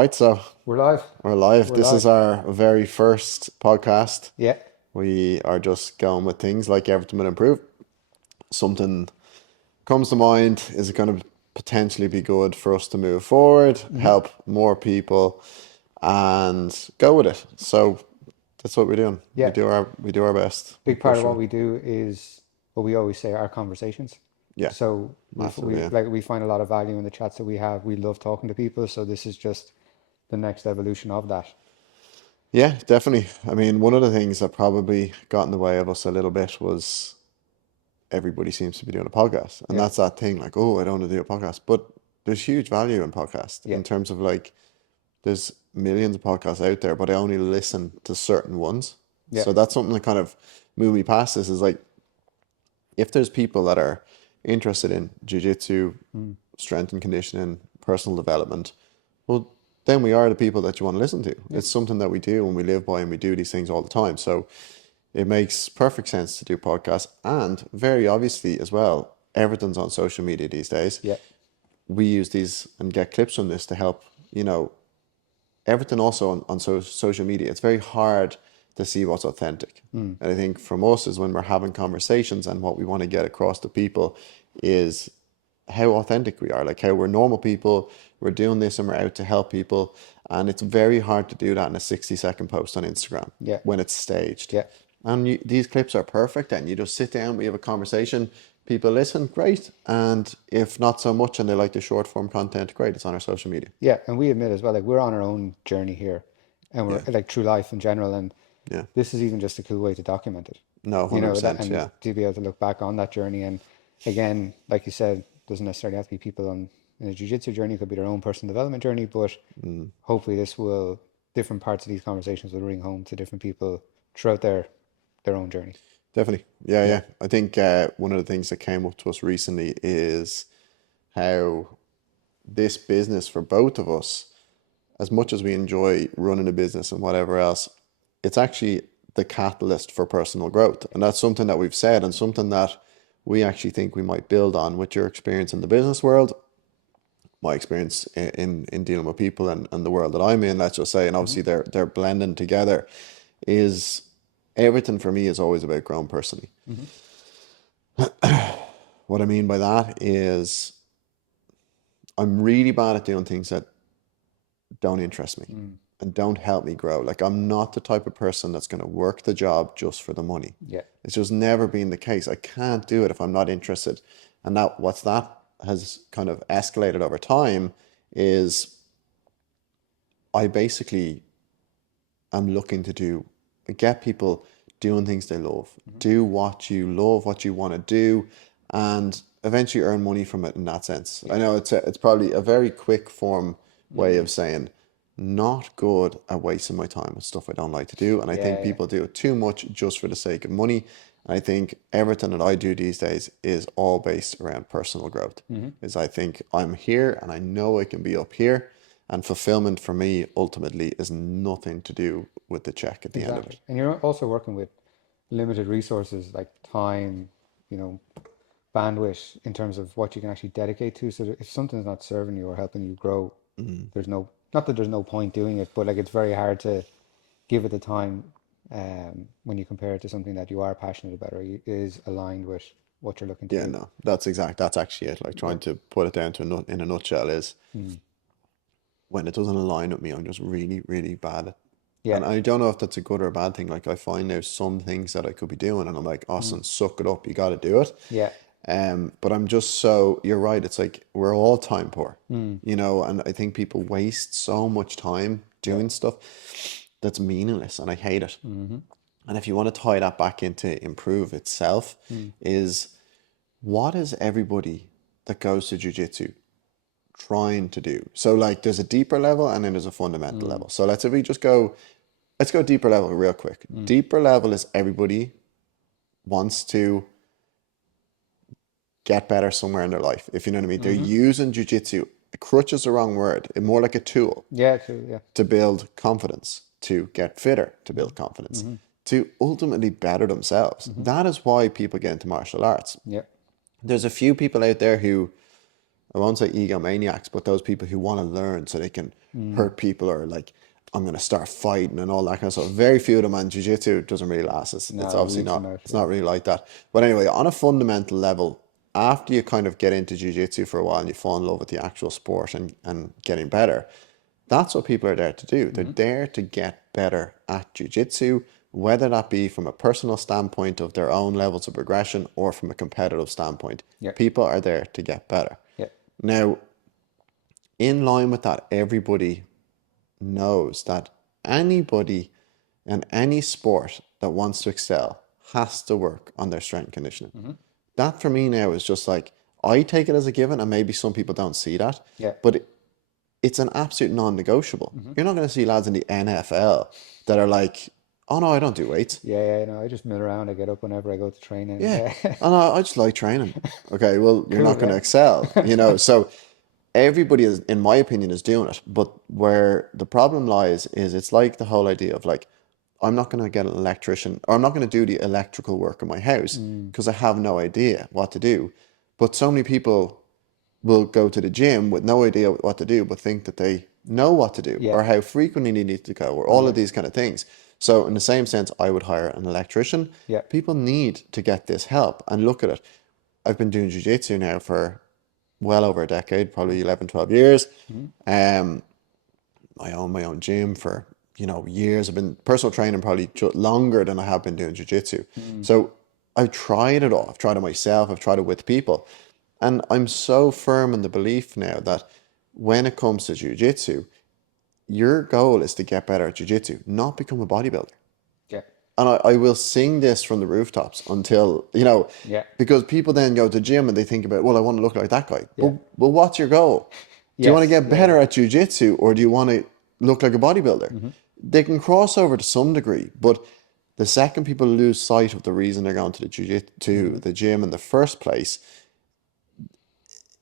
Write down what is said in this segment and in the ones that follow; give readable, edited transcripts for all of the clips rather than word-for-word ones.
right, so We're live. we're live. We're This is live. our very first podcast. Yeah. We are just going with things like everything will improve. Something comes to mind, is it going to potentially be good for us to move forward, hmm help more people, and go with it. So that's what we're doing. We Yeah. do our best. We're Big part of what pushing. we do is what we always say, our conversations. Yeah, So massively. Yeah. we find a lot of value in the chats that we have. We love talking to people. So this is just the next evolution of that. Yeah, definitely. I mean, one of the things that probably got in the way of us a little bit was everybody seems to be doing a podcast. And Yeah. that's that thing like, oh, I don't want to do a podcast. But there's huge value in podcast Yeah. in terms of like, there's millions of podcasts out there, but I only listen to certain ones. Yeah. So that's something that kind of moved me past this is like, if there's people that are interested in jiu-jitsu, Mm. strength and conditioning, personal development, well, then we are the people that you want to listen to. Yeah. It's something that we do and we live by and we do these things all the time. So it makes perfect sense to do podcasts. And very obviously as well, everything's on social media these days. Yeah. We use these and get clips from this to help, everything also on social media. It's very hard to see what's authentic. Mm. And I think from us is when we're having conversations and what we want to get across to people is how authentic we are, like how we're normal people, we're doing this and we're out to help people. And it's very hard to do that in a 60-second post on Instagram Yeah. when it's staged. Yeah. And these clips are perfect and you just sit down, we have a conversation, people listen, great. And if not so much and they like the short form content, great, it's on our social media. Yeah. And we admit as well, like we're on our own journey here and we're Yeah, like through life in general. And yeah. this is even just a cool way to document it. No, You know, that 100%, and yeah. to be able to look back on that journey. And again, like you said, doesn't necessarily have to be people on in a jiu-jitsu journey, it could be their own personal development journey, but Mm, hopefully this will different parts of these conversations will ring home to different people throughout their own journey. definitely. Yeah, Yeah. yeah. I think one of the things that came up to us recently is how this business for both of us, as much as we enjoy running a business and whatever else, it's actually the catalyst for personal growth. And that's something that we've said and something that we actually think we might build on with your experience in the business world, my experience in dealing with people and the world that I'm in, let's just say, and hmm obviously they're blending together, is everything for me is always about growing personally. hmm What I mean by that is I'm really bad at doing things that don't interest me Mm. and don't help me grow. Like I'm not the type of person that's going to work the job just for the money. Yeah. It's just never been the case. I can't do it if I'm not interested. And that has kind of escalated over time is I basically am looking to get people doing things they love. hmm Do what you love, what you want to do, and eventually earn money from it in that sense. Yeah. I know it's probably a very quick form way Mm. of saying not good at wasting my time with stuff I don't like to do. And I think Yeah. Yeah. people do it too much just for the sake of money. And I think everything that I do these days is all based around personal growth. hmm Is I think I'm here and I know I can be up here. And fulfillment for me ultimately is nothing to do with the check at the end of it. Exactly. And you're also working with limited resources like time, you know, bandwidth in terms of what you can actually dedicate to. So that if something's not serving you or helping you grow, Mm. there's no, not that there's no point doing it, but like it's very hard to give it the time when you compare it to something that you are passionate about or is aligned with what you're looking to Yeah, do. no, that's actually it. Like Yeah. trying to put it down to in a nutshell is Mm. when it doesn't align with me, I'm just really, really bad at. Yeah. And I don't know if that's a good or a bad thing. Like I find there's some things that I could be doing, and I'm like, Mm. Austin, suck it up, you got to do it. Yeah. But I'm just so, you're right. It's like we're all time poor, Mm. and I think people waste so much time Yeah. doing stuff that's meaningless, and I hate it. hmm And if you want to tie that back into improve itself, Mm. is what is everybody that goes to jujitsu trying to do? So like there's a deeper level and then there's a fundamental Mm. level. So let's go deeper level real quick. Mm. Deeper level is everybody wants to get better somewhere in their life, if you know what I mean. They're hmm using jujitsu. Crutch is the wrong word. It's more like a tool Yeah. True. Yeah. to build confidence, to get fitter, to build confidence, hmm to ultimately better themselves. hmm That is why people get into martial arts. Yeah. There's a few people out there who I won't say egomaniacs, but those people who want to learn so they can hurt people, or like, I'm going to start fighting and all that kind of stuff. Very few of them, and jiu-jitsu doesn't really last. It's No, obviously weeks not, from out. it's Yeah. not really like that. But anyway, on a fundamental level, after you kind of get into jiu-jitsu for a while and you fall in love with the actual sport and getting better, that's what people are there to do. They're there to get better at jiu-jitsu, whether that be from a personal standpoint of their own levels of progression or from a competitive standpoint. Yeah. People are there to get better. Yeah. Now, in line with that, everybody knows that anybody in any sport that wants to excel has to work on their strength and conditioning. That for me now is just like, I take it as a given, and maybe some people don't see that, Yeah. but it's an absolute non-negotiable. You're not going to see lads in the NFL that are like, oh no, I don't do weights. Yeah. Yeah. No, I just mill around. I get up whenever I go to training. Yeah, Yeah. and I just like training. Okay, well, you're not Cool. going to Yeah. excel, you know. So everybody is, in my opinion, is doing it. But where the problem lies is, it's like the whole idea of like, I'm not going to get an electrician, or I'm not going to do the electrical work in my house because I have no idea what to do. But so many people will go to the gym with no idea what to do, but think that they know what to do, Yeah. or how frequently they need to go, or all of these kind of things. So in the same sense, I would hire an electrician. Yeah. People need to get this help and look at it. I've been doing jiu-jitsu now for well over a decade, probably 11, 12 years. Um, I own my own gym for, years. I've been personal training probably longer than I have been doing jiu-jitsu. So I've tried it all. I've tried it myself. I've tried it with people. And I'm so firm in the belief now that when it comes to jiu-jitsu, your goal is to get better at jiu-jitsu, not become a bodybuilder. Yeah. And I will sing this from the rooftops until, Yeah. because people then go to the gym and they think about, well, I want to look like that guy. Yeah. Well, what's your goal? Do you want to Yes. get Yeah. better at jiu-jitsu, or do you want to look like a bodybuilder? They can cross over to some degree, but the second people lose sight of the reason they're going to the the gym in the first place,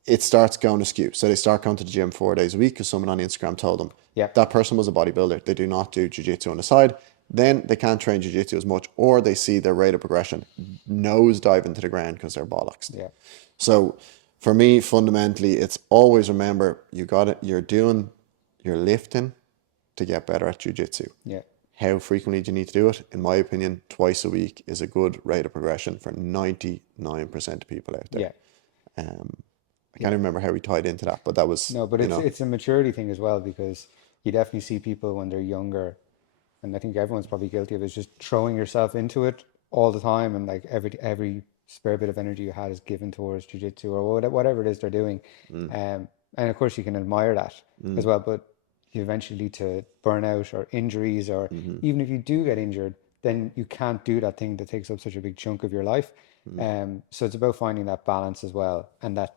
it starts going askew. So they start going to the gym 4 days a week because someone on Instagram told them Yeah. that person was a bodybuilder. They do not do jiu-jitsu on the side. Then they can't train jiu-jitsu as much, or they see their rate of progression nose dive into the ground because they're bollocks. Yeah. So for me, fundamentally, it's always remember, you got it. You're lifting to get better at jiu-jitsu. Yeah. How frequently do you need to do it? In my opinion, twice a week is a good rate of progression for 99% of people out there. Yeah. I can't remember how we tied into that, but that was, No, but it's a maturity thing as well, because you definitely see people when they're younger, and I think everyone's probably guilty of it, is just throwing yourself into it all the time, and like every spare bit of energy you had is given towards jujitsu or whatever it is they're doing. And of course you can admire that as well, but you eventually lead to burnout or injuries, or even if you do get injured, then you can't do that thing that takes up such a big chunk of your life. So it's about finding that balance as well, and that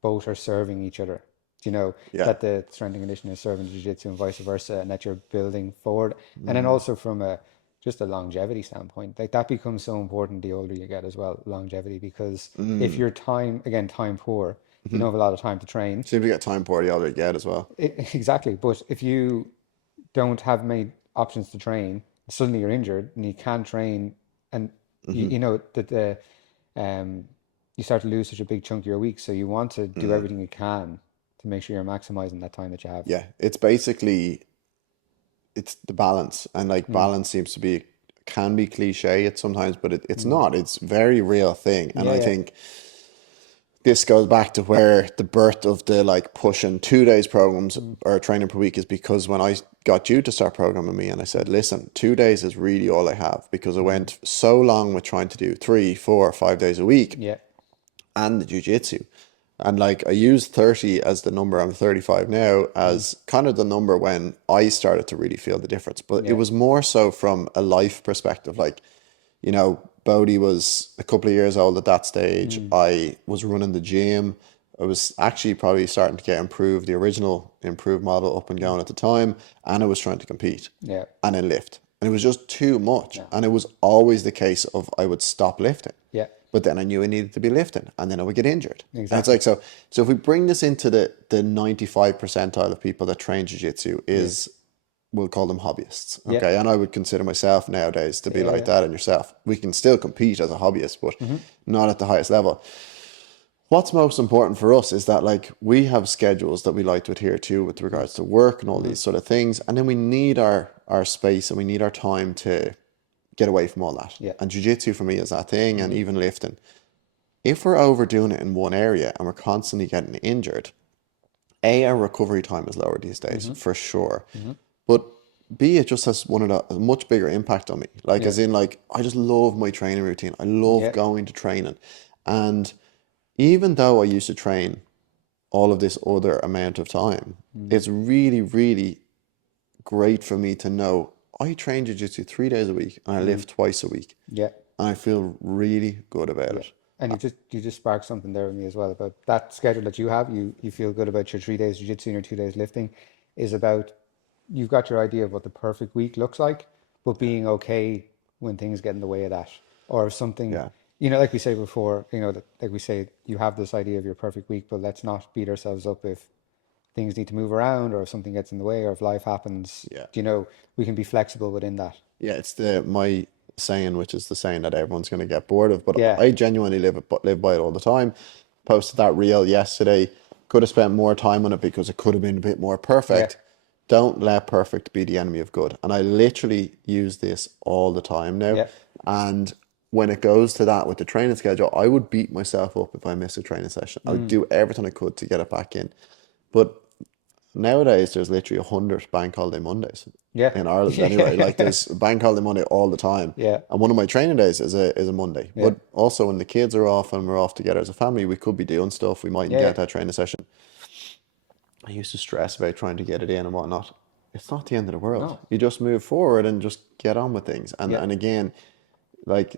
both are serving each other. yeah. That the strength and conditioning is serving jiu-jitsu and vice versa, and that you're building forward. And then also from just a longevity standpoint, like that becomes so important the older you get as well, longevity, because if you're time poor, if you don't have a lot of time to train, Seem to get time poor the older you get as well. exactly. But if you don't have many options to train, suddenly you're injured and you can't train, and you know that um you start to lose such a big chunk of your week. So you want to do everything you can to make sure you're maximizing that time that you have. Yeah, it's basically, it's the balance, and like balance seems to be, can be cliche at sometimes, but it's not. It's very real thing, and Yeah, I yeah, think this goes back to where the birth of the like pushing 2 days programs or training per week is, because when I got you to start programming me, and I said, listen, 2 days is really all I have, because I went so long with trying to do 3, 4, 5 days a week yeah, and the jiu-jitsu. And like, I use 30 as the number, I'm 35 now, as kind of the number when I started to really feel the difference. But it yeah, was more so from a life perspective. Like, Bodie was a couple of years old at that stage. I was running the gym. I was actually probably starting to get Impruv, the original Impruv model, up and going at the time. And I was trying to compete yeah, and then lift. And it was just too much. yeah, And it was always the case of I would stop lifting. yeah, But then I knew I needed to be lifting, and then I would get injured. And it's exactly. like, so if we bring this into the 95 percentile of people that train jiu-jitsu is, we'll call them hobbyists. Yeah, Okay. And I would consider myself nowadays to be yeah, like yeah, that, and yourself. We can still compete as a hobbyist, but not at the highest level. what's most important for us is that like we have schedules that we like to adhere to with regards to work and all Mm-hmm. these sort of things, and then we need our space and we need our time to get away from all that. Yeah. And jiu-jitsu for me is that thing, and Mm-hmm. even lifting. If we're overdoing it in one area and we're constantly getting injured, A, our recovery time is lower these days, Mm-hmm. for sure. Mm-hmm. But B, it just has one of the a much bigger impact on me. Like Yeah. as in like I just love my training routine. I love Yeah. going to training. And even though I used to train all of this other amount of time, Mm-hmm. it's really, really great for me to know I train jiu-jitsu 3 days a week and I Mm-hmm. lift twice a week. Yeah. And I feel really good about Yeah. it. And you just sparked something there with me as well about that schedule that you have. You feel good about your 3 days jiu-jitsu and your 2 days lifting is about you've got your idea of what the perfect week looks like, but Yeah. being okay when things get in the way of that. Or if something, Yeah. like we say before, that like we say you have this idea of your perfect week, but let's not beat ourselves up if things need to move around or if something gets in the way or if life happens. Yeah. We can be flexible within that. Yeah, it's the my saying, which is the saying that everyone's going to get bored of, but Yeah. I genuinely live by it all the time. Posted that reel yesterday. Could have spent more time on it because it could have been a bit more Yeah. perfect. Don't let perfect be the enemy of good. And I literally use this all the time now. Yeah. And when it goes to that with the training schedule, I would beat myself up if I miss a training session. I would Mm. do everything I could to get it back in. But nowadays, there's literally 100 bank holiday Mondays Yeah. in Ireland anyway. Like Yeah. there's bank holiday Monday all the time. Yeah. And one of my training days is a Monday. Yeah. But also when the kids are off and we're off together as a family, we could be doing stuff. We mightn't Yeah. Yeah. get that training session. I used to stress about trying to get it in and whatnot. It's not the end of the world. No. You just move forward and just get on with things. And Yeah. and again, like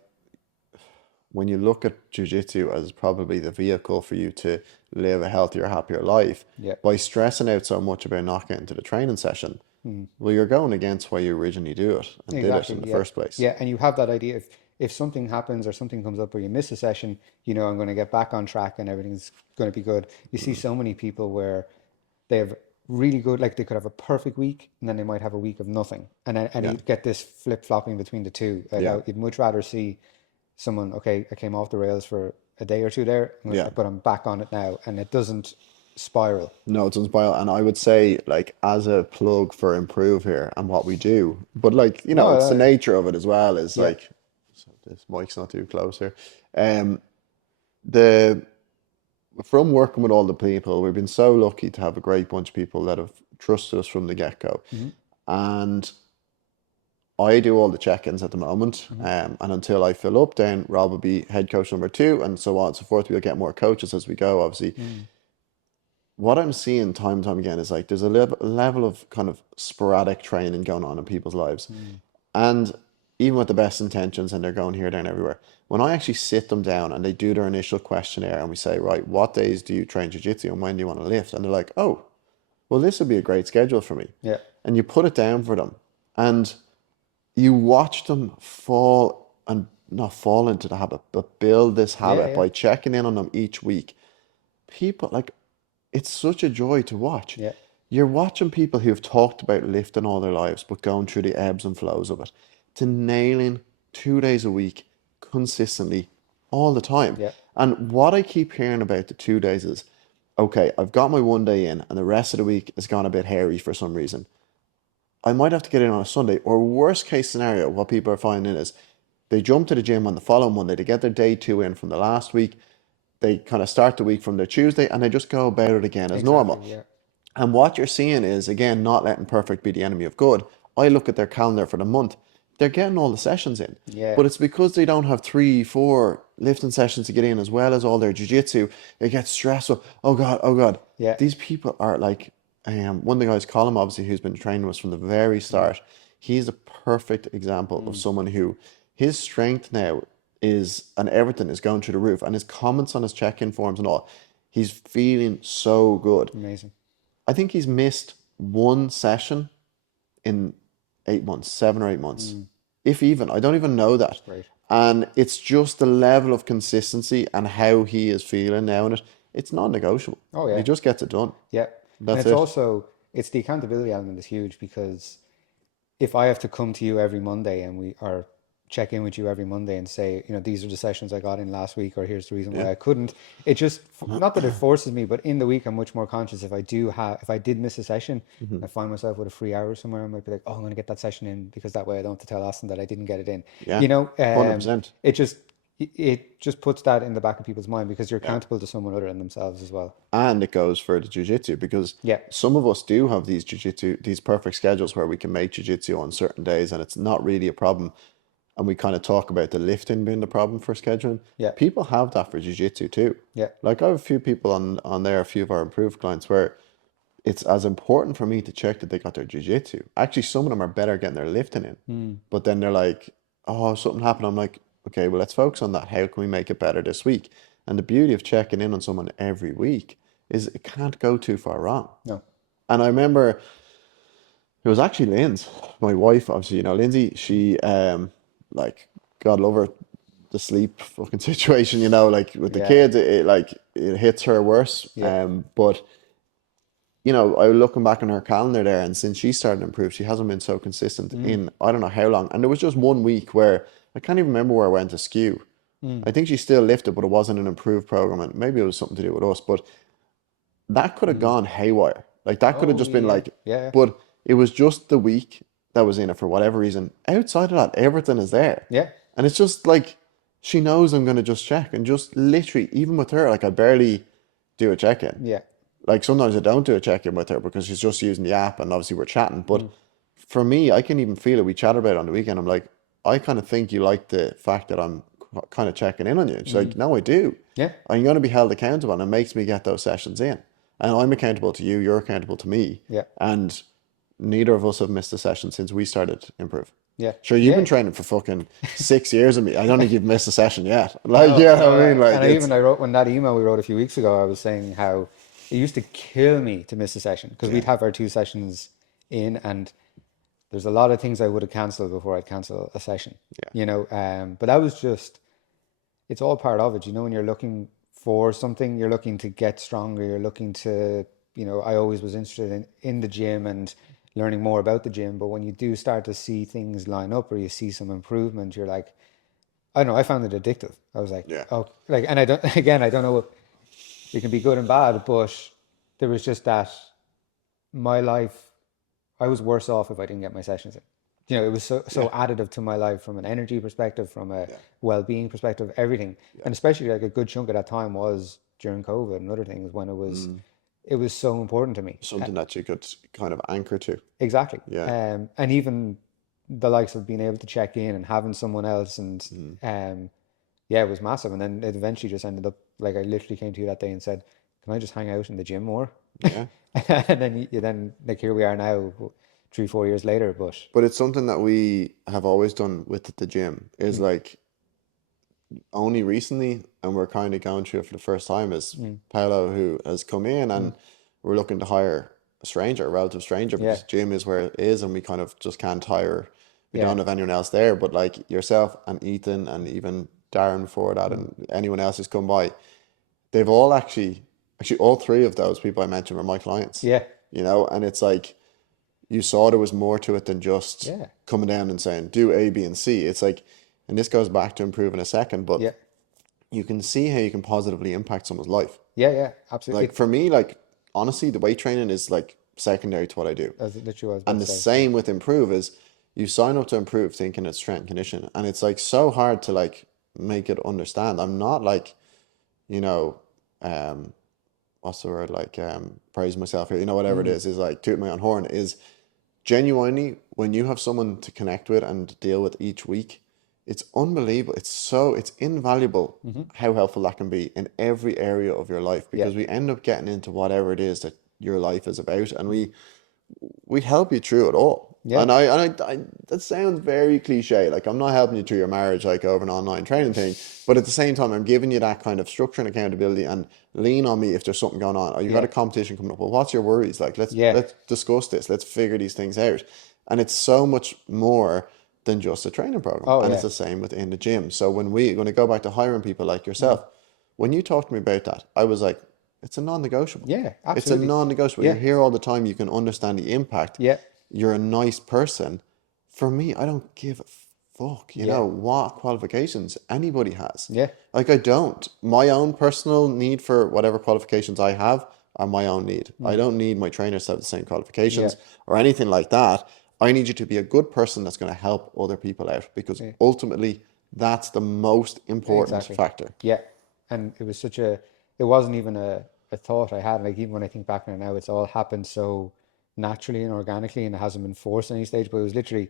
when you look at jiu-jitsu as probably the vehicle for you to live a healthier, happier life, Yeah. by stressing out so much about not getting to the training session, Mm. well, you're going against why you originally do it and did it in Exactly. the Yeah. first place. Yeah. And you have that idea if something happens or something comes up or you miss a session, I'm going to get back on track and everything's going to be good. You see Mm. so many people where they have really good, like they could have a perfect week and then they might have a week of nothing. And Yeah, you get this flip flopping between the two. Like yeah, I'd much rather see someone, okay, I came off the rails for a day or two there, yeah. but I'm back on it now and it doesn't spiral. No, it's unspoiled. And I would say, like, as a plug for Improve here and what we do, but like, No, it's the nature of it as well, is yeah. like, so this mic's not too close here. Um, the from working with all the people, we've been so lucky to have a great bunch of people that have trusted us from the get-go. Hmm. And I do all the check-ins at the moment. Hmm. And until I fill up, then Rob will be head coach number two, and so on and so forth. We'll get more coaches as we go, obviously. Mm. What I'm seeing time and time again is like there's a level of kind of sporadic training going on in people's lives. Mm. And even with the best intentions and they're going here, there, and everywhere, when I actually sit them down and they do their initial questionnaire and we say, right, what days do you train jiu-jitsu and when do you want to lift? And they're like, oh, well, this would be a great schedule for me. Yeah. And you put it down for them and you watch them fall and not fall into the habit, but build this Yeah. habit Yeah. by checking in on them each week. People like it's such a joy to watch. Yeah. You're watching people who've talked about lifting all their lives, but going through the ebbs and flows of it, to nailing 2 days a week consistently all the time. Yeah. And what I keep hearing about the 2 days is, okay, I've got my one day in, and the rest of the week has gone a bit hairy for some reason. I might have to get in on a Sunday, or worst case scenario, what people are finding is they jump to the gym on the following Monday, they get their day two in from the last week, they kind of start the week from their Tuesday, and they just go about it again as Exactly. normal. Yeah. And what you're seeing is, again, not letting perfect be the enemy of good. I look at their calendar for the month. They're getting all the sessions in. Yeah. But it's because they don't have 3, 4 lifting sessions to get in as well as all their jiu-jitsu. It gets stressful. Oh God, oh God. Yeah. These people are like, one of the guys, Colin, obviously, who's been training us from the very Mm. start. He's a perfect example of Mm. someone who his strength now is, and everything is going through the roof. And his comments on his check-in forms and all, he's feeling so good. Amazing. I think he's missed one session in 8 months, 7 or 8 months, Mm. if even. I don't even know that. Great. And it's just the level of consistency and how he is feeling now in it. It's non-negotiable. Oh He yeah. just gets it done. Yeah. And That's it's it. also it's the accountability element is huge because if I have to come to you every Monday and we are check in with you every Monday and say, you know, these are the sessions I got in last week, or here's the reason Yeah. why I couldn't. It just, not that it forces me, but in the week I'm much more conscious. If I did miss a session, Hmm. I find myself with a free hour somewhere, I might be like, oh, I'm going to get that session in, because that way I don't have to tell Austin that I didn't get it in. Yeah. You know, 100%. it just, it just puts that in the back of people's mind, because you're Yeah. accountable to someone other than themselves as well. And it goes for the jiu-jitsu because Yeah. some of us do have these jiu-jitsu, these perfect schedules where we can make jiu-jitsu on certain days and it's not really a problem. And we kind of talk about the lifting being the problem for scheduling. Yeah. People have that for jiu-jitsu too. Yeah. Like I have a few people on there, a few of our improved clients where it's as important for me to check that they got their jiu-jitsu. Actually, some of them are better getting their lifting in. But then they're like, oh, something happened. I'm like, okay, well, let's focus on that. How can we make it better this week? And the beauty of checking in on someone every week is it can't go too far wrong. No. And I remember it was actually Lynn's, my wife, obviously, you know, Lindsay, she, like, God love her, the sleep fucking situation, you know, like with the Yeah. kids, like, it hits her worse. Yeah. But you know, I was looking back on her calendar there, and since she started to improve, she hasn't been so consistent in I don't know how long. And there was just one week where I can't even remember where I went to skew. I think she still lifted, but it wasn't an improved program, and maybe it was something to do with us. But that could have gone haywire. Like that could have Oh, just been yeah. like, Yeah. but it was just the week that was in it for whatever reason. Outside of that, everything is there, Yeah. and it's just like she knows I'm gonna just check, and just literally, even with her, like I barely do a check in. Yeah. Like sometimes I don't do a check in with her because she's just using the app and obviously we're chatting. But for me, I can even feel it. We chat about it on the weekend. I'm like, I kind of think you like the fact that I'm kind of checking in on you. She's like, no, I do. Yeah. I'm going to be held accountable and it makes me get those sessions in. And I'm accountable to you, you're accountable to me. Yeah. And neither of us have missed a session since we started Improve. Yeah. Sure, you've been Yeah. training for fucking 6 years of me. I don't think you've missed a session yet. Like, No, yeah, no, I mean, like and it's I wrote, when that email we wrote a few weeks ago, I was saying how it used to kill me to miss a session, because yeah, we'd have our two sessions in, and there's a lot of things I would have cancelled before I'd cancel a session, yeah, you know. But that was just, it's all part of it, you know. When you're looking for something, you're looking to get stronger, you're looking to, you know, I always was interested in the gym and learning more about the gym. But when you do start to see things line up, or you see some improvement, you're like, I don't know, I found it addictive. I was like, yeah, oh, like, and I don't, again, I don't know, it can be good and bad, but there was just that, my life, I was worse off if I didn't get my sessions in. You know, it was so yeah, additive to my life, from an energy perspective, from a yeah, well-being perspective, everything. yeah. And especially like a good chunk of that time was during COVID and other things, when it was so important to me. Something that you could kind of anchor to. Exactly. Yeah. And even the likes of being able to check in and having someone else, and Mm. yeah, it was massive. And then it eventually just ended up like, I literally came to you that day and said, "Can I just hang out in the gym more?" Yeah. And then then like, here we are now, 3, 4 years later. But But it's something that we have always done with the gym is mm, like only recently, and we're kind of going through it for the first time, is mm, Paolo who has come in mm, and we're looking to hire a stranger, a relative stranger, yeah, because the gym is where it is and we kind of just can't hire, we yeah, don't have anyone else there. But like yourself and Ethan and even Darren before that mm, and anyone else who's come by, they've all actually all three of those people I mentioned were my clients, yeah, you know, and it's like you saw there was more to it than just yeah, coming down and saying do A, B, and C. It's like, and this goes back to improve in a second, but yeah, you can see how you can positively impact someone's life. yeah, yeah, absolutely. Like for me, like honestly, the weight training is like secondary to what I do. That's literally what I was about And to the say. Yeah, same with improve is you sign up to improve thinking it's strength and conditioning. And it's like so hard to like make it understand. I'm not like, you know, um, what's the word, like praise myself here, you know, whatever it is like toot my own horn, is genuinely when you have someone to connect with and deal with each week, it's unbelievable. It's invaluable how helpful that can be in every area of your life, yeah, because we end up getting into whatever it is that your life is about, and we help you through it all. yeah, And I that sounds very cliche. Like I'm not helping you through your marriage like over an online training thing, but at the same time, I'm giving you that kind of structure and accountability, and lean on me if there's something going on. Or you've got yeah, a competition coming up. Well, what's your worries? Like yeah. let's discuss this. Let's figure these things out. And it's so much more than just a training program. Oh And it's yeah, the same within the gym. So when I go back to hiring people like yourself, when you talked to me about that, I was like, it's a non-negotiable. yeah, It's a absolutely. non-negotiable. You're Yeah, here all the time. You can understand the impact. yeah, You're a nice person. For me, I don't give a fuck, Yeah. what qualifications anybody has. Yeah. Like I don't. My own personal need for whatever qualifications I have are my own need. I Mm. don't need my trainers to have the same Yeah. qualifications or anything like that. I need you to be a good person that's going to help other people out because Yeah. ultimately that's the most important Exactly. factor. Yeah. And it was such a, it wasn't even a thought I had. Like even when I think back on it now, it's all happened so naturally and organically and it hasn't been forced at any stage, but it was literally,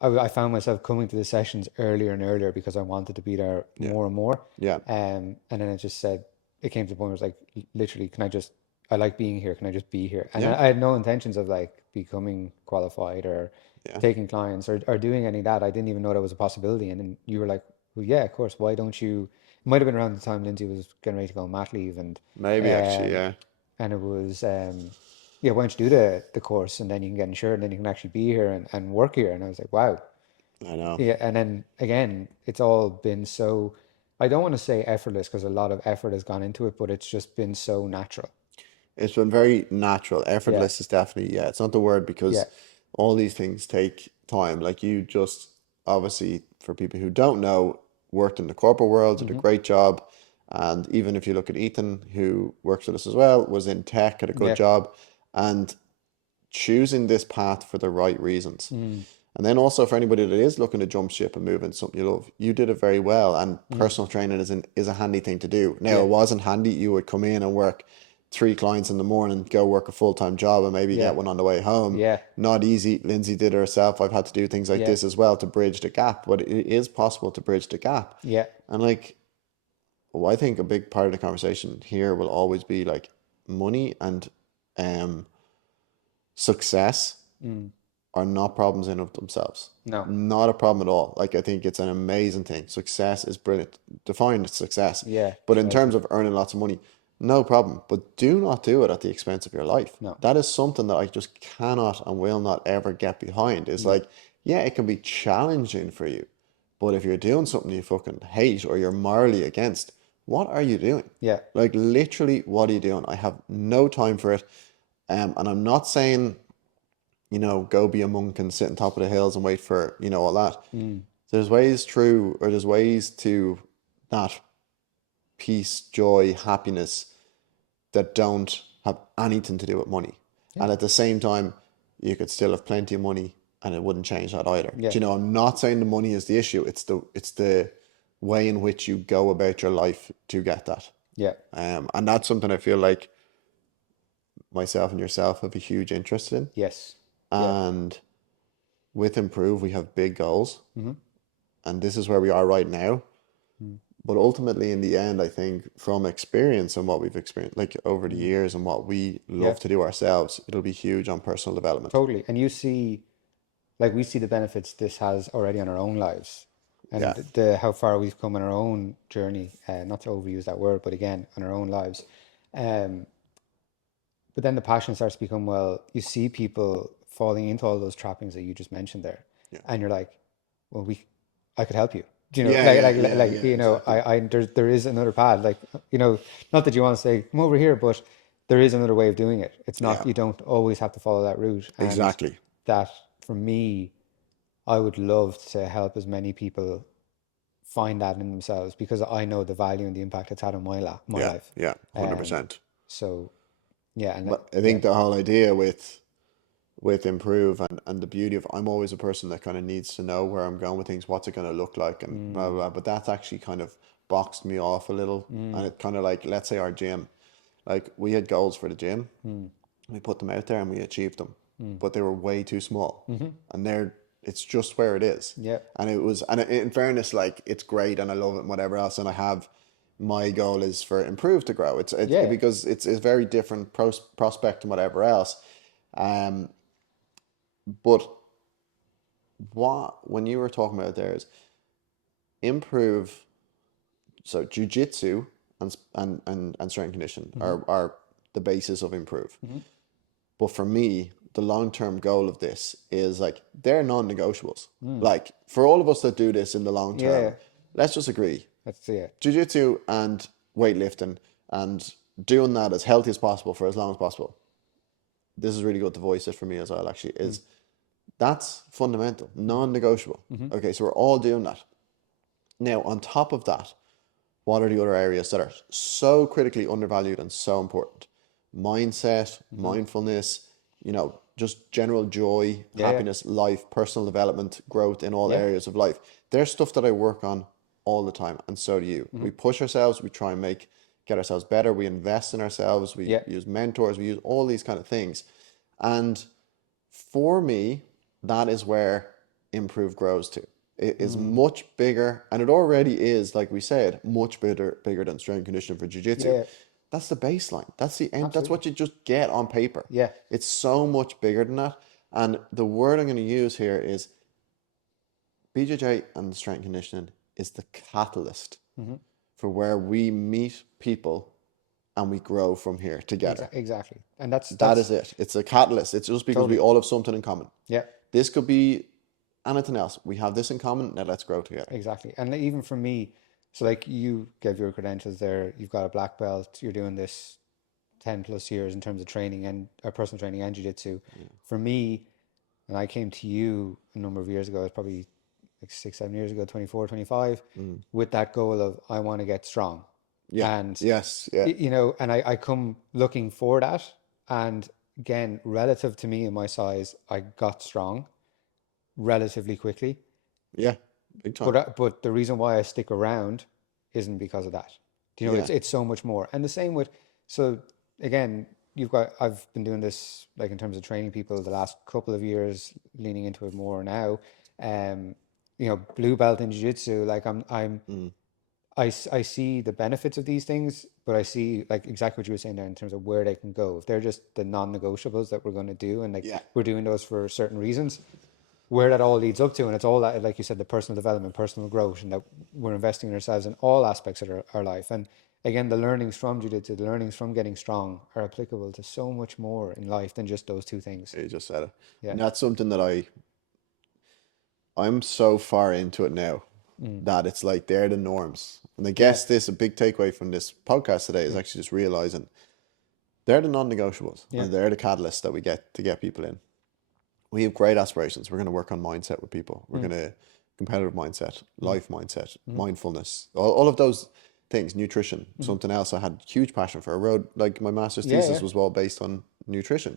I found myself coming to the sessions earlier and earlier because I wanted to be there Yeah. more and more. Yeah. And then it just said, it came to the point where it was like, literally, can I just, I like being here. Can I just be here? And Yeah. I had no intentions of like becoming qualified or Yeah. taking clients or doing any of that. I didn't even know that was a possibility. And then you were like, well, yeah, of course. Why don't you? It might have been around the time Lindsay was getting ready to go on mat leave, Maybe actually, um, yeah. and it was yeah, why don't you do the course and then you can get insured and then you can actually be here and work here. And I was like, wow. I know. Yeah, and then again, it's all been so, I don't want to say effortless because a lot of effort has gone into it, but it's just been so natural. It's been very natural. Yeah, Effortless is definitely, yeah, it's not the word yeah, because all these things take time. Like you just obviously, for people who don't know, worked in the corporate world, did a hmm, great job. And even if you look at Ethan, who works with us as well, was in tech, had a good yeah, job, and choosing this path for the right reasons. mm, And then also for anybody that is looking to jump ship and move into something you love, you did it very well. And mm, personal training is a handy thing to do. Now, yeah, it wasn't handy. You would come in and work three clients in the morning, go work a full-time job and maybe yeah, get one on the way home. yeah, Not easy. Lindsay did it herself. I've had to do things like yeah, this as well to bridge the gap, but it is possible to bridge the gap. yeah, And like, well, I think a big part of the conversation here will always be like money and um success mm, are not problems in of themselves. no, Not a problem at all. Like I think it's an amazing thing. Success is brilliant. Define success. yeah, But in terms precisely. of earning lots of money, no problem. But do not do it at the expense of your life. No, That is something that I just cannot and will not ever get behind. It's yeah, like, yeah, it can be challenging for you. But if you're doing something you fucking hate or you're morally against, what are you doing? yeah, Like literally, what are you doing? I have no time for it. And I'm not saying go be a monk and sit on top of the hills and wait for, all that. mm, There's ways to that peace, joy, happiness that don't have anything to do with money. yeah, And at the same time, you could still have plenty of money and it wouldn't change that either. yeah, I'm not saying the money is the issue. It's the way in which you go about your life to get that. yeah, And that's something I feel like myself and yourself have a huge interest in. yes, yeah, And with Improve, we have big goals, hmm, and this is where we are right now. mm, But ultimately, in the end, I think from experience and what we've experienced, like over the mm, years and what we yeah, love to do ourselves, it'll be huge on personal development. totally. And you see, like we see the benefits this has already on our own lives and Yeah, the how far we've come on our own journey, not to overuse that word, but again on our own lives. um but then the passion starts to become, well, you see people falling into all those trappings that you just mentioned there, yeah, and you're like, well, I could help you. Do you know, yeah, like yeah, yeah, yeah, exactly. I there is another path, like, not that you want to say come over here, but there is another way of doing it. It's not, Yeah, you don't always have to follow that route. And exactly. that, for me, I would love to help as many people find that in themselves because I know the value and the impact it's had on my Yeah, life. yeah, Um, 100%. so yeah, and that, But I yeah, think the whole idea with Improve and the beauty of I'm always a person that kind of needs to know where I'm going with things, what's it going to look like and blah, blah, mm, blah. But that's actually kind of boxed me off a little. mm, And it kind of like, let's say our gym, like we had goals for the gym, mm, we put them out there and we achieved them, mm, but they were way too small. mm-hmm, And it's just where it is. yeah, And in fairness, like it's great and I love it and whatever else. And my goal is for Improve to grow. yeah, Because it's a very different prospect and whatever else. Um, but when you were talking about there is Improve, so Jiu-Jitsu and strength condition mm-hmm, are the basis of Improve. mm-hmm, But for me, the long-term goal of this is like they're non-negotiables. mm, Like for all of us that do this in the long yeah, term, let's just agree. that's it, Jiu-Jitsu and weightlifting and doing that as healthy as possible for as long as possible. This is really good to voice it for me as well, actually, mm, is That's fundamental, non-negotiable. Okay, so we're all doing that. Now, on top of that, what are the other areas that are so critically undervalued and so important? Mindset, mindfulness, just general joy, Yeah, yeah, happiness, life, personal development, growth in all yeah, areas of life. There's stuff that I work on all the time, and so do you. We push ourselves, we try and get ourselves better, we invest in ourselves, we yeah. use mentors, we use all these kind of things. And for me, that is where Improve grows to. It is much bigger, and it already is, like we said, much bigger than strength and conditioning for jiu-jitsu. Yeah, That's the baseline. That's the end. That's absolutely. what you just get on paper. Yeah, It's so much bigger than that. And the word I'm going to use here is BJJ and strength and conditioning is the catalyst for where we meet people and we grow from here together. exactly. And That that's is it. It's a catalyst. It's just because we totally. all have something in common. Yeah, This could be anything else. We have this in common. Now let's grow together. exactly. And even for me, so like you gave your credentials there, you've got a black belt, you're doing this 10 plus years in terms of training and personal training and jiu-jitsu. For me, when I came to you a number of years ago, it was probably like 6, 7 years ago, 24, 25, with that goal of I want to get strong. Yeah. And, Yes. Yeah. and I come looking for that. And again, relative to me and my size, I got strong relatively quickly. Yeah. Big time. But the reason why I stick around isn't because of that. Do you know, Yeah. it's so much more. And the same with, so again, I've been doing this like in terms of training people the last couple of years, leaning into it more now. Um, blue belt in jiu-jitsu, like I see the benefits of these things, but I see like exactly what you were saying there in terms of where they can go. If they're just the non-negotiables that we're going to do, and like Yeah. we're doing those for certain reasons, where that all leads up to, and it's all that, like you said, the personal development, personal growth, and that we're investing in ourselves in all aspects of our life. And again, the learnings from jiu-jitsu, the learnings from getting strong are applicable to so much more in life than just those two things. You just said it. Yeah. And that's something that I'm so far into it now that it's like they're the norms. And I Yeah. guess a big takeaway from this podcast today is actually just realizing they're the non-negotiables Yeah. and they're the catalysts that we get to get people in. We have great aspirations. We're going to work on mindset with people. We're going to competitive mindset, life mindset, mindfulness, all of those things, nutrition, something else I had huge passion for. I wrote like my master's Yeah. thesis Yeah. was all based on nutrition,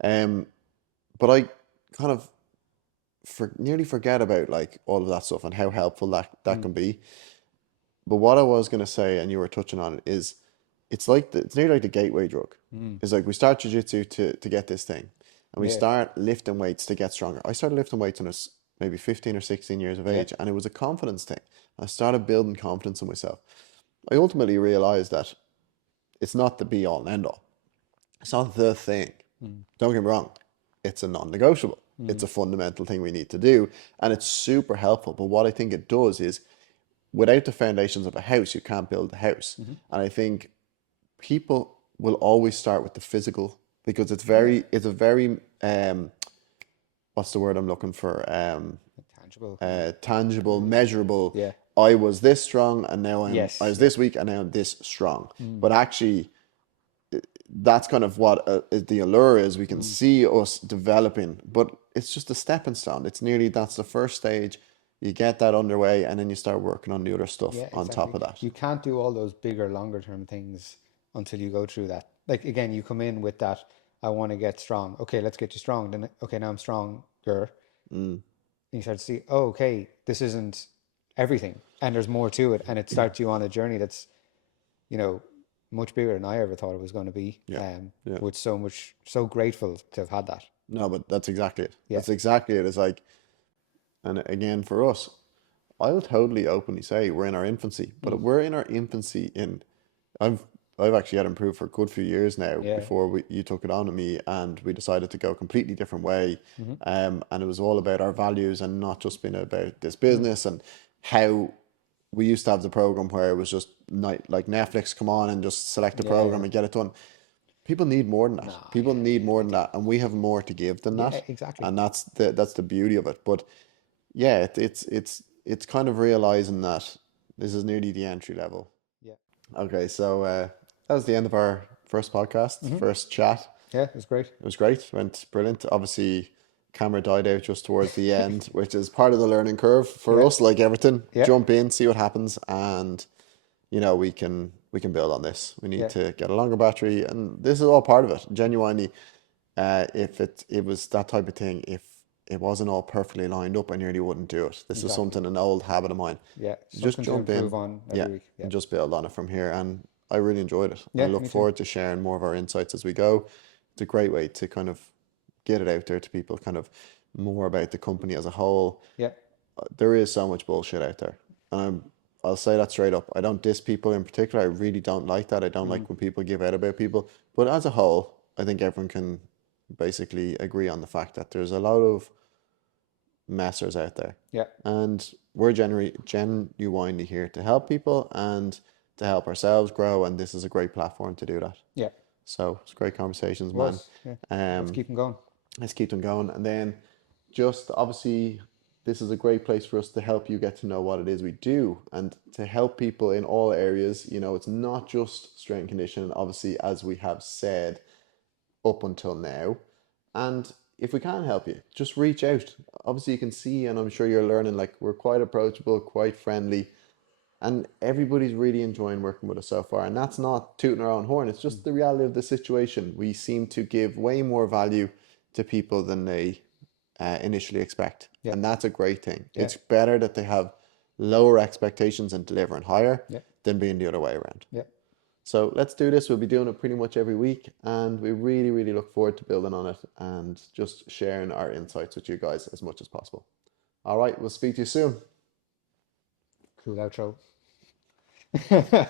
but I kind of nearly forget about like all of that stuff and how helpful that can be. But what I was going to say, and you were touching on it, is it's nearly like the gateway drug. It's like we start jiu-jitsu to get this thing, and we Yeah. start lifting weights to get stronger. I started lifting weights when I was maybe 15 or 16 years of Yeah. age, and it was a confidence thing. I started building confidence in myself. I ultimately realized that it's not the be all and end all. It's not the thing. Don't get me wrong. It's a non-negotiable. It's a fundamental thing we need to do, and it's super helpful. But what I think it does is, without the foundations of a house, you can't build a house. And I think people will always start with the physical because it's a very what's the word I'm looking for? Tangible. Tangible, measurable. Yeah. I was this strong and now I Yes. was Yeah. this weak and now I'm this strong. But actually, that's kind of what the allure is. We can see us developing, but it's just a stepping stone. That's the first stage. You get that underway, and then you start working on the other stuff Yeah, on top exactly. of that. You can't do all those bigger, longer term things until you go through that. Like again, you come in with that, I want to get strong. Okay, let's get you strong. Then okay, now I'm stronger. And you start to see, oh, okay, this isn't everything. And there's more to it. And it starts you on a journey that's, you know, much bigger than I ever thought it was going to be. Yeah, yeah. With so grateful to have had that. No, but that's exactly it. Yeah. That's exactly it. It's like, and again, for us, I will totally openly say we're in our infancy, but we're in our infancy in. I've I've actually had Improve for a good few years now Yeah. before you took it on with me, and we decided to go a completely different way. And it was all about our values and not just being about this business and how we used to have the program where it was just like Netflix come on and just select a Yeah. program and get it done. People need more than that. Nah, People yeah, need more than that, and we have more to give than yeah, that. exactly. And that's the beauty of it. But yeah, it's kind of realizing that this is nearly the entry level. Yeah. Okay, so that was the end of our first podcast, first chat. Yeah, it was great. It was great, went brilliant. Obviously, camera died out just towards the end, which is part of the learning curve for Yeah, us, like everything. yeah, Jump in, see what happens, and we can build on this. We need yeah, to get a longer battery, and this is all part of it. Genuinely, if it was that type of thing, if it wasn't all perfectly lined up, I nearly wouldn't do it. This is exactly. something, an old habit of mine. Yeah, Just something to jump in, improve on yeah, every week. Yeah, and just build on it from here. And I really enjoyed it. I yeah, look me too. forward to sharing more of our insights as we go. It's a great way to kind of get it out there to people, kind of more about the company as a whole. Yeah, There is so much bullshit out there, and I'll say that straight up. I don't diss people in particular. I really don't like that. I don't mm, like when people give out about people. But as a whole, I think everyone can basically agree on the fact that there's a lot of messers out there. yeah, And we're genuinely here to help people and to help ourselves grow. And this is a great platform to do that. yeah. So it's great conversations, man. Was yeah. Let's Um, keep them going. let's keep them going. And then just obviously, this is a great place for us to help you get to know what it is we do and to help people in all areas. It's not just strength and conditioning, obviously, as we have said up until now. And if we can help you, just reach out. Obviously, you can see, and I'm sure you're learning, like we're quite approachable, quite friendly, and everybody's really enjoying working with us so far. And that's not tooting our own horn, it's Mm, just the reality of the situation. We seem to give way more value to people than they initially expect. yeah, And that's a great thing. yeah, It's better that they have lower expectations and delivering higher yeah, than being the other way around. yeah. So let's do this. We'll be doing it pretty much every week, and we really, really look forward to building on it and just sharing our insights with you guys as much as possible. All right, we'll speak to you soon. Cool outro. Nice.